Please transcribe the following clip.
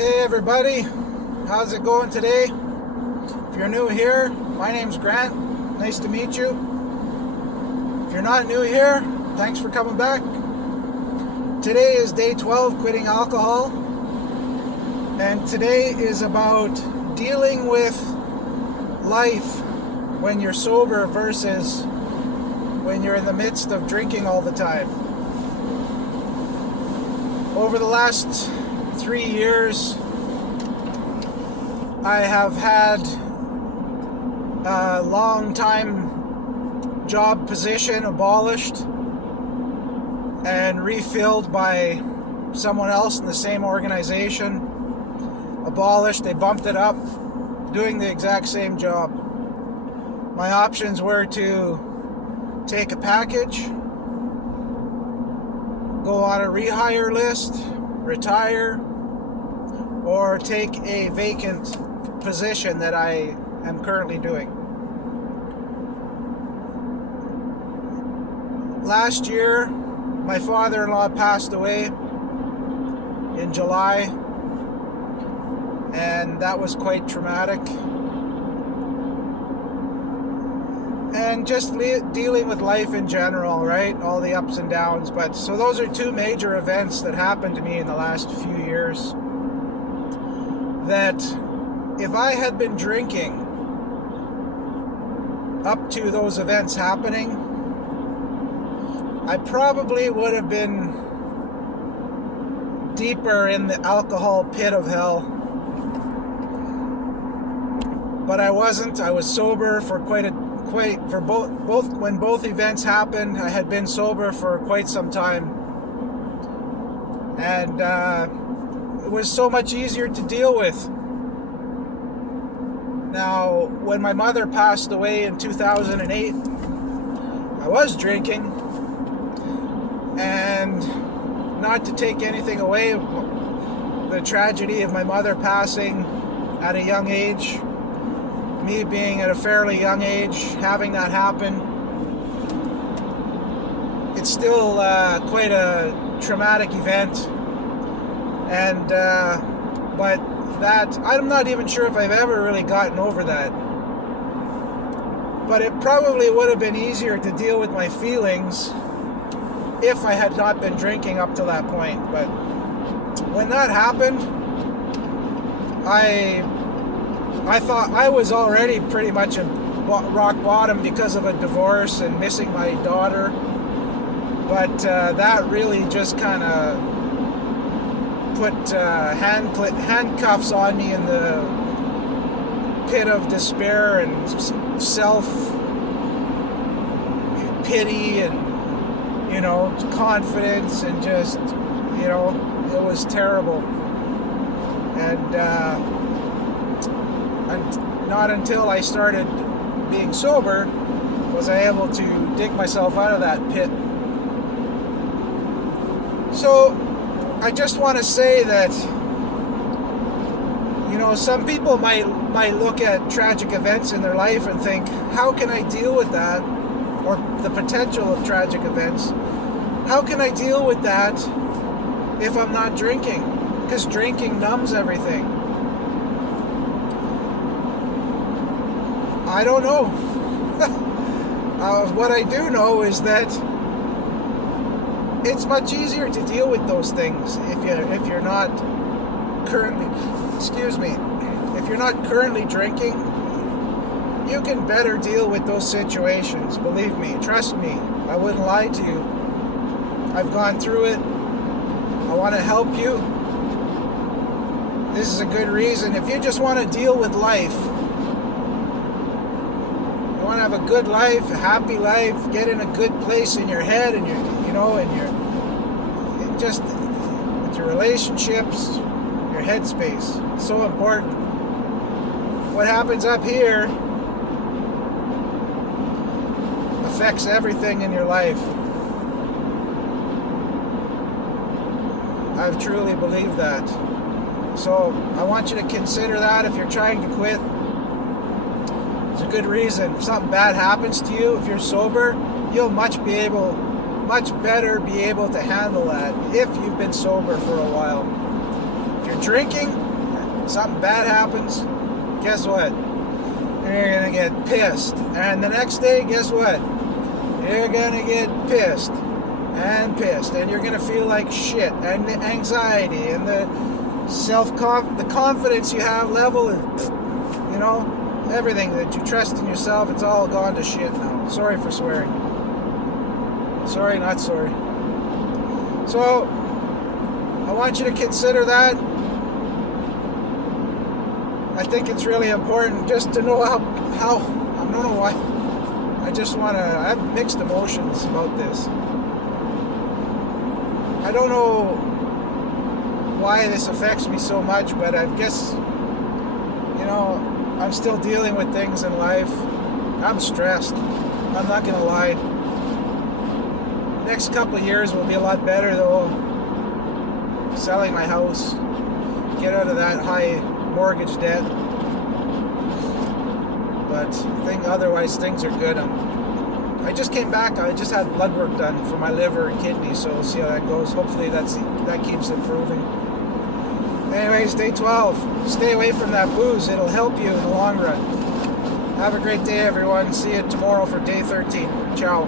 Hey everybody, how's it going today? If you're new here, my name's Grant. Nice to meet you. If you're not new here, thanks for coming back. Today is day 12 quitting alcohol, and today is about dealing with life when you're sober versus when you're in the midst of drinking all the time. Over the last 3 years, I have had a long-time job position abolished and refilled by someone else in the same organization. Abolished, they bumped it up, doing the exact same job. My options were to take a package, go on a rehire list, retire, or take a vacant position that I am currently doing. Last year, my father-in-law passed away in July, and that was quite traumatic. And just dealing with life in general, right? All the ups and downs. But so those are two major events that happened to me in the last few years. That if I had been drinking up to those events happening, I probably would have been deeper in the alcohol pit of hell. But I wasn't. I was sober for both when both events happened. I had been sober for quite some time, and it was so much easier to deal with. Now, when my mother passed away in 2008, I was drinking, and not to take anything away, the tragedy of my mother passing at a young age, me being at a fairly young age, having that happen, it's still quite a traumatic event. And but that, I'm not even sure if I've ever really gotten over that. But it probably would have been easier to deal with my feelings if I had not been drinking up to that point. But when that happened, I thought I was already pretty much at rock bottom because of a divorce and missing my daughter. But that really just kind of put handcuffs on me in the pit of despair and self-pity and, confidence, and just, it was terrible. And not until I started being sober was I able to dig myself out of that pit. So I just want to say that, some people might look at tragic events in their life and think, how can I deal with that? Or the potential of tragic events. How can I deal with that if I'm not drinking? Because drinking numbs everything. I don't know. What I do know is that it's much easier to deal with those things if you're not currently, if you're not currently drinking. You can better deal with those situations. Believe me, trust me. I wouldn't lie to you. I've gone through it. I want to help you. This is a good reason. If you just want to deal with life, you want to have a good life, a happy life, get in a good place in your head and just with your relationships, your headspace. It's so important. What happens up here affects everything in your life. I truly believe that. So I want you to consider that if you're trying to quit. It's a good reason. If something bad happens to you, if you're sober, you'll much better be able to handle that if you've been sober for a while. If you're drinking, something bad happens, guess what? You're gonna get pissed. And the next day, guess what? You're gonna get pissed. And you're gonna feel like shit. And the anxiety and the the confidence you have level, and, you know, everything that you trust in yourself, it's all gone to shit now. Sorry for swearing. Sorry, not sorry. So, I want you to consider that. I think it's really important just to know how I don't know why. I have mixed emotions about this. I don't know why this affects me so much, but I guess, you know, I'm still dealing with things in life. I'm stressed. I'm not gonna lie. Next couple of years will be a lot better though. Selling my house, get out of that high mortgage debt. But otherwise things are good. I just came back. I just had blood work done for my liver and kidney, so we'll see how that goes. Hopefully that keeps improving. Anyways, day 12. Stay away from that booze. It'll help you in the long run. Have a great day, everyone. See you tomorrow for day 13. Ciao.